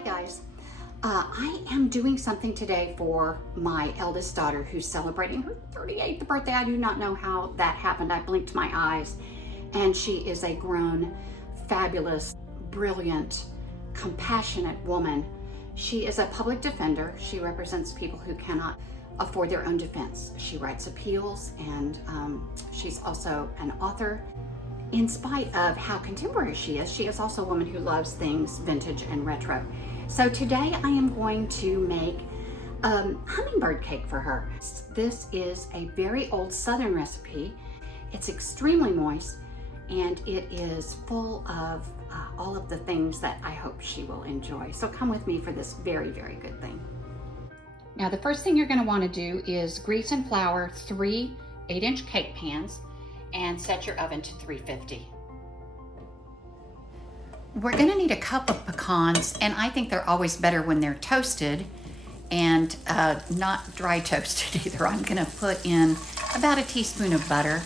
Hi guys. I am doing something today for my eldest daughter who's celebrating her 38th birthday. I do not know how that happened. I blinked my eyes, and she is a grown, fabulous, brilliant, compassionate woman. She is a public defender. She represents people who cannot afford their own defense. She writes appeals, and she's also an author. In spite of how contemporary she is also a woman who loves things vintage and retro. So today I am going to make hummingbird cake for her. This is a very old Southern recipe. It's extremely moist, and it is full of all of the things that I hope she will enjoy. So come with me for this very, very good thing. Now the first thing you're going to want to do is grease and flour 3 8-inch cake pans and set your oven to 350. We're gonna need a cup of pecans, and I think they're always better when they're toasted and not dry toasted either. I'm gonna put in about a teaspoon of butter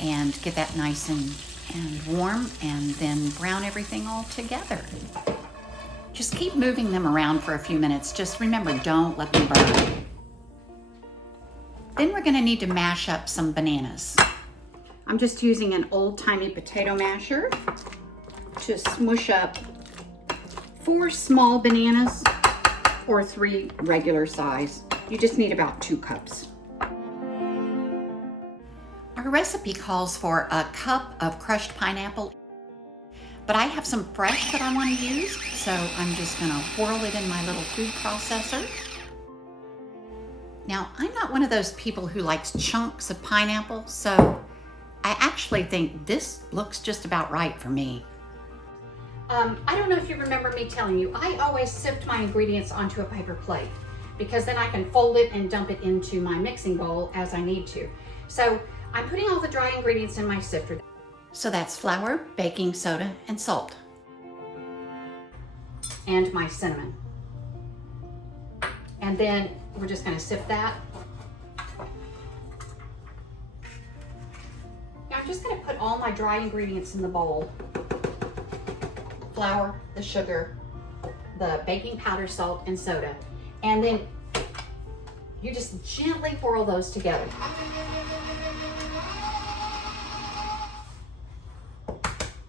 and get that nice and warm, and then brown everything all together. Just keep moving them around for a few minutes. Just remember, don't let them burn. Then we're gonna need to mash up some bananas. I'm just using an old-timey potato masher to smush up 4 small bananas or 3 regular size. You just need about 2 cups. Our recipe calls for a cup of crushed pineapple, but I have some fresh that I want to use, so I'm just gonna whirl it in my little food processor. Now, I'm not one of those people who likes chunks of pineapple, so I actually think this looks just about right for me. I don't know if you remember me telling you, I always sift my ingredients onto a paper plate because then I can fold it and dump it into my mixing bowl as I need to. So I'm putting all the dry ingredients in my sifter. So that's flour, baking soda, and salt. And my cinnamon. And then we're just gonna sift that. I'm just going to put all my dry ingredients in the bowl. Flour, the sugar, the baking powder, salt, and soda. And then you just gently whirl those together.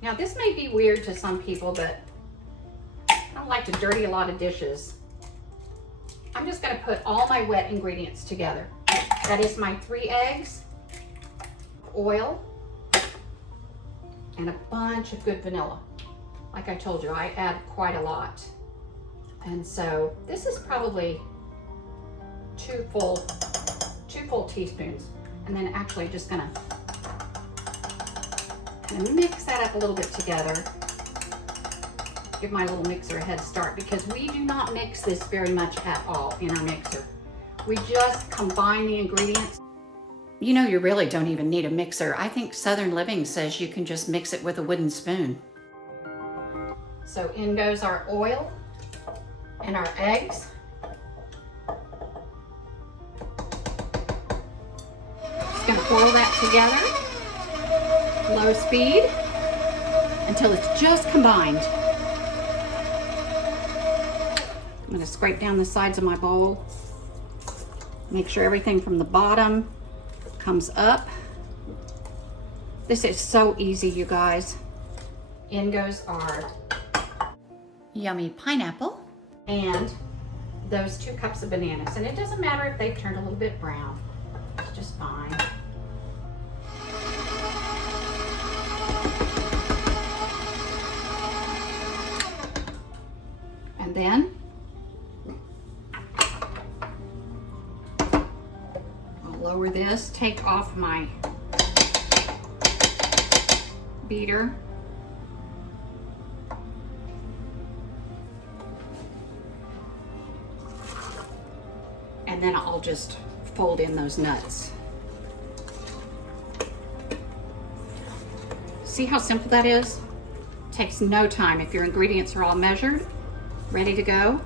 Now this may be weird to some people, but I don't like to dirty a lot of dishes. I'm just going to put all my wet ingredients together. That is my 3 eggs, oil, and a bunch of good vanilla. Like I told you, I add quite a lot. And so this is probably 2 full teaspoons. And then actually just gonna mix that up a little bit together. Give my little mixer a head start, because we do not mix this very much at all in our mixer. We just combine the ingredients. You know, you really don't even need a mixer. I think Southern Living says you can just mix it with a wooden spoon. So in goes our oil and our eggs. Just gonna whirl that together, low speed, until it's just combined. I'm gonna scrape down the sides of my bowl. Make sure everything from the bottom comes up. This is so easy, you guys. In goes our yummy pineapple and those 2 cups of bananas. And it doesn't matter if they've turned a little bit brown. It's just fine. And then lower this, take off my beater. And then I'll just fold in those nuts. See how simple that is? Takes no time if your ingredients are all measured, ready to go.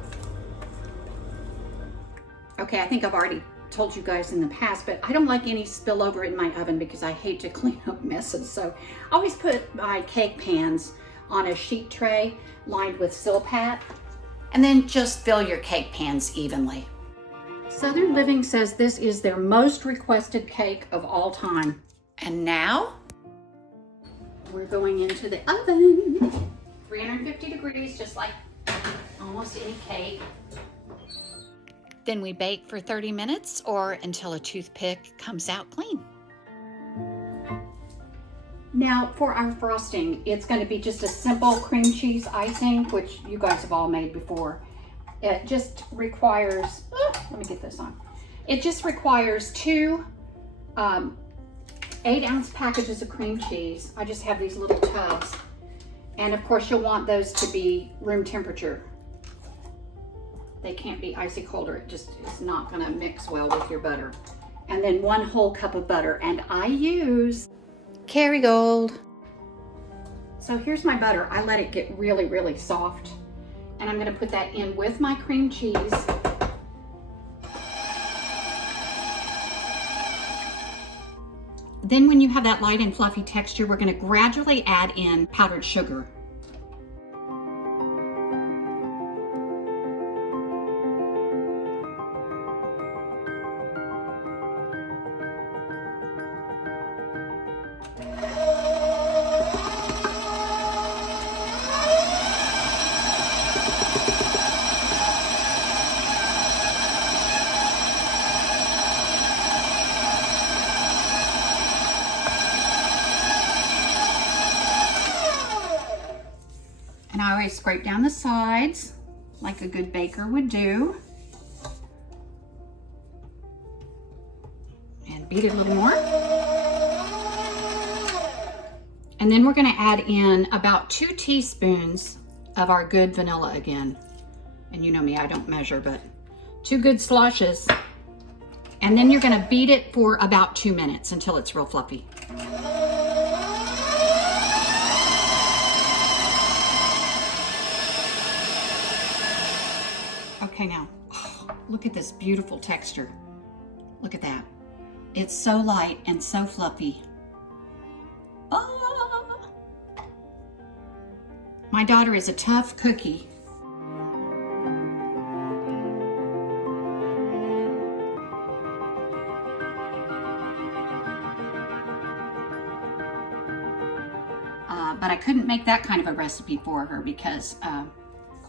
Okay, I think I've already told you guys in the past, but I don't like any spillover in my oven because I hate to clean up messes. So I always put my cake pans on a sheet tray lined with Silpat, And then just fill your cake pans evenly. Southern Living says this is their most requested cake of all time. And now we're going into the oven. 350 degrees, just like almost any cake. Then we bake for 30 minutes or until a toothpick comes out clean. Now for our frosting, it's going to be just a simple cream cheese icing, which you guys have all made before. It just requires, let me get this on. It just requires two 8-ounce packages of cream cheese. I just have these little tubs. And of course you'll want those to be room temperature. They can't be icy cold or it just is not gonna mix well with your butter. And then 1 whole cup of butter. And I use Kerrygold. So here's my butter. I let it get really, really soft. And I'm gonna put that in with my cream cheese. Then when you have that light and fluffy texture, we're gonna gradually add in powdered sugar. And I always scrape down the sides like a good baker would do. And beat it a little more. And then we're gonna add in about 2 teaspoons of our good vanilla again. And you know me, I don't measure, but 2 good sloshes. And then you're gonna beat it for about 2 minutes until it's real fluffy. Okay, now, look at this beautiful texture. Look at that. It's so light and so fluffy. Oh. My daughter is a tough cookie. But I couldn't make that kind of a recipe for her because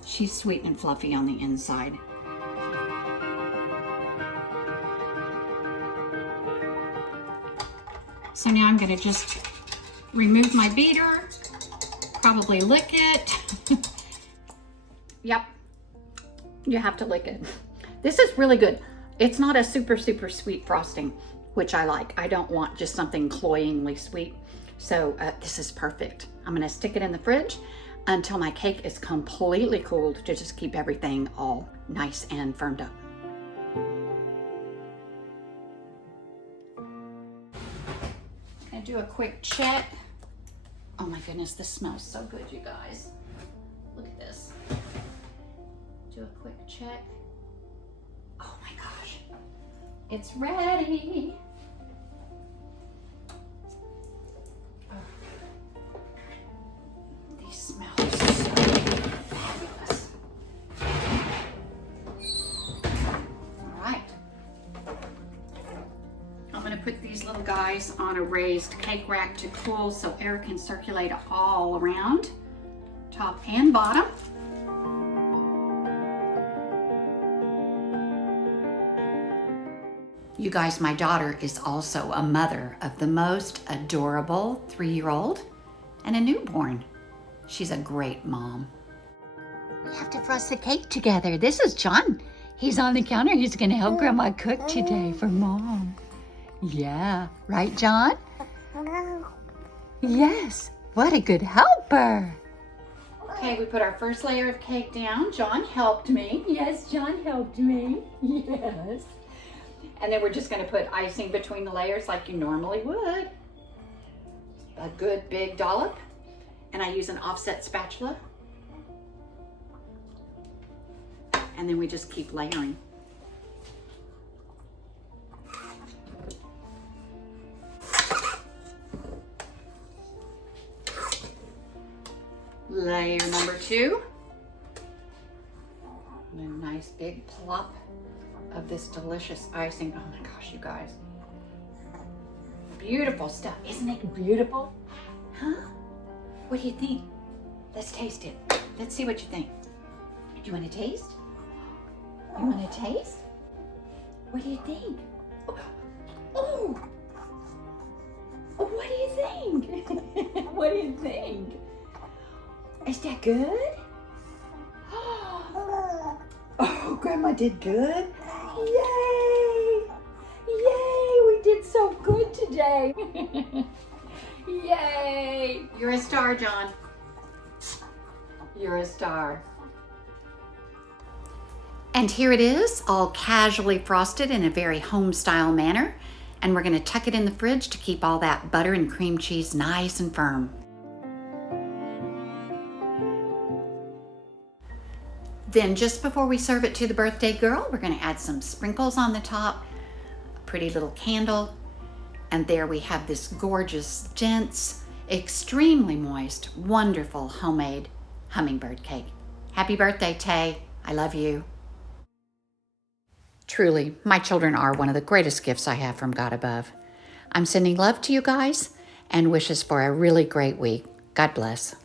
she's sweet and fluffy on the inside. So now I'm gonna just remove my beater, probably lick it. Yep, you have to lick it. This is really good. It's not a super, super sweet frosting, which I like. I don't want just something cloyingly sweet. So this is perfect. I'm gonna stick it in the fridge until my cake is completely cooled to just keep everything all nice and firmed up. I'm gonna do a quick check. Oh my goodness, this smells so good, you guys. Look at this. Do a quick check. Oh my gosh, it's ready. Smells so fabulous. All right. I'm going to put these little guys on a raised cake rack to cool so air can circulate all around, top and bottom. You guys, my daughter is also a mother of the most adorable 3-year-old and a newborn. She's a great mom. We have to frost the cake together. This is John. He's on the counter. He's gonna help Grandma cook today for Mom. Yeah, right, John? Yes, what a good helper. Okay, we put our first layer of cake down. John helped me. Yes, John helped me. Yes. And then we're just gonna put icing between the layers like you normally would. A good big dollop. And I use an offset spatula. And then we just keep layering. Layer number 2. nice big plop of this delicious icing. Oh my gosh, you guys. Beautiful stuff. Isn't it beautiful? Huh? What do you think? Let's taste it. Let's see what you think. Do you want to taste? You want to taste? What do you think? Oh! What do you think? What do you think? Is that good? Oh, Grandma did good. Yay! Yay! We did so good today. Yay! You're a star, John. You're a star. And here it is, all casually frosted in a very home-style manner. And we're going to tuck it in the fridge to keep all that butter and cream cheese nice and firm. Then just before we serve it to the birthday girl, we're going to add some sprinkles on the top, a pretty little candle, and there we have this gorgeous, dense, extremely moist, wonderful homemade hummingbird cake. Happy birthday, Tay. I love you. Truly, my children are one of the greatest gifts I have from God above. I'm sending love to you guys and wishes for a really great week. God bless.